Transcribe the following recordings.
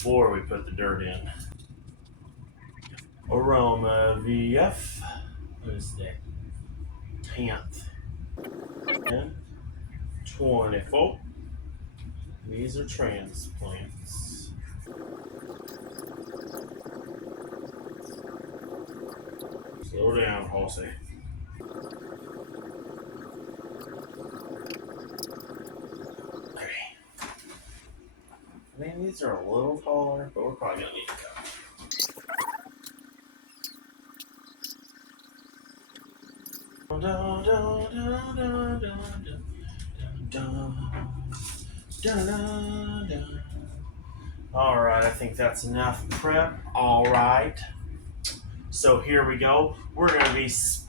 before we put the dirt in. Roma VF. What is that? 10th. And 24. These are transplants. Slow down, Horsey. I mean, these are a little taller, but we're probably gonna need to cut. All right, I think that's enough prep. All right, so here we go. We're gonna be, if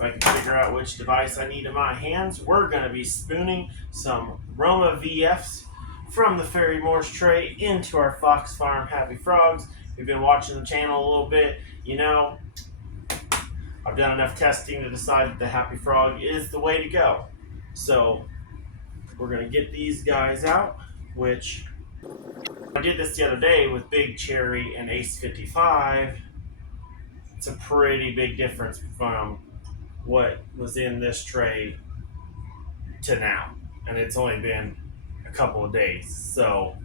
I can figure out which device I need in my hands, we're gonna be spooning some Roma VFs from the Fairy Morse tray into our Fox Farm Happy Frogs. If you've been watching the channel a little bit, you know I've done enough testing to decide that the Happy Frog is the way to go. So we're going to get these guys out, which I did this the other day with Big Cherry and Ace 55. It's a pretty big difference from what was in this tray to now. And it's only been a couple of days. So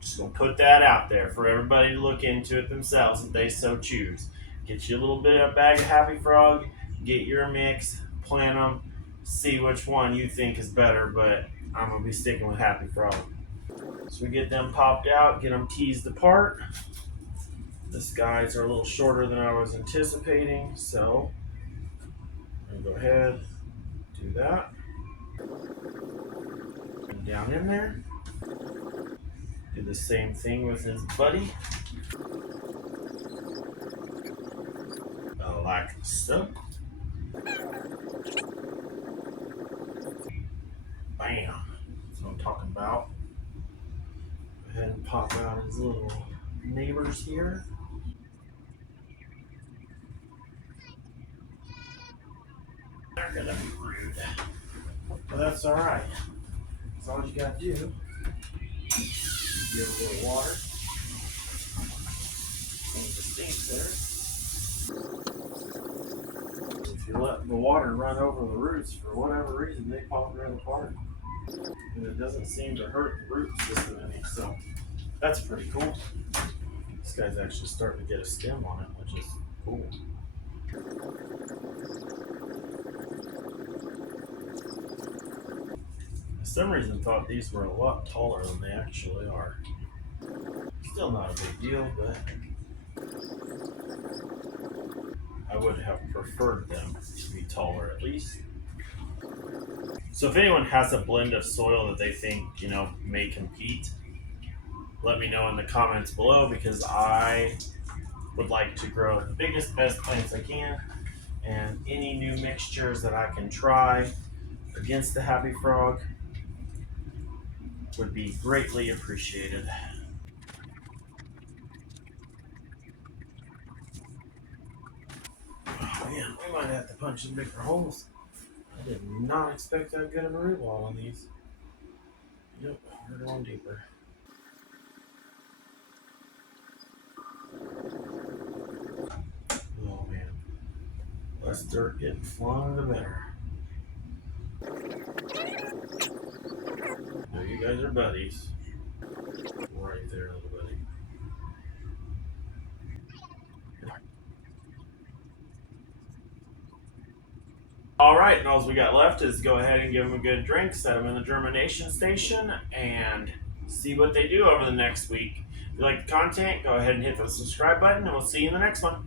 just going to put that out there for everybody to look into it themselves if they so choose. Get you a little bit of a bag of Happy Frog, get your mix, plant them, see which one you think is better, but I'm going to be sticking with Happy Frog. So we get them popped out, get them teased apart. These guys are a little shorter than I was anticipating, so I'm going to go ahead, do that. And down in there. Do the same thing with his buddy. Like so. Bam. That's what I'm talking about. Go ahead and pop out his little neighbors here. They're gonna be rude. But that's alright. That's all you gotta do. Give a little water. Ain't the stink there. If you let the water run over the roots, for whatever reason, they pop right apart. And it doesn't seem to hurt the root system any, so that's pretty cool. This guy's actually starting to get a stem on it, which is cool. For some reason, thought these were a lot taller than they actually are. Still not a big deal, but I would have preferred them to be taller at least. So if anyone has a blend of soil that they think, may compete, let me know in the comments below, because I would like to grow the biggest, best plants I can, and any new mixtures that I can try against the Happy Frog would be greatly appreciated. Oh man, we might have to punch in bigger holes. I did not expect that good of a root wall on these. Yep, we're going deeper. Oh man, less dirt getting flung, the better. Now you guys are buddies. Right there, little buddy. All right, and all we got left is go ahead and give them a good drink, set them in the germination station, and see what they do over the next week. If you like the content, go ahead and hit the subscribe button, and we'll see you in the next one.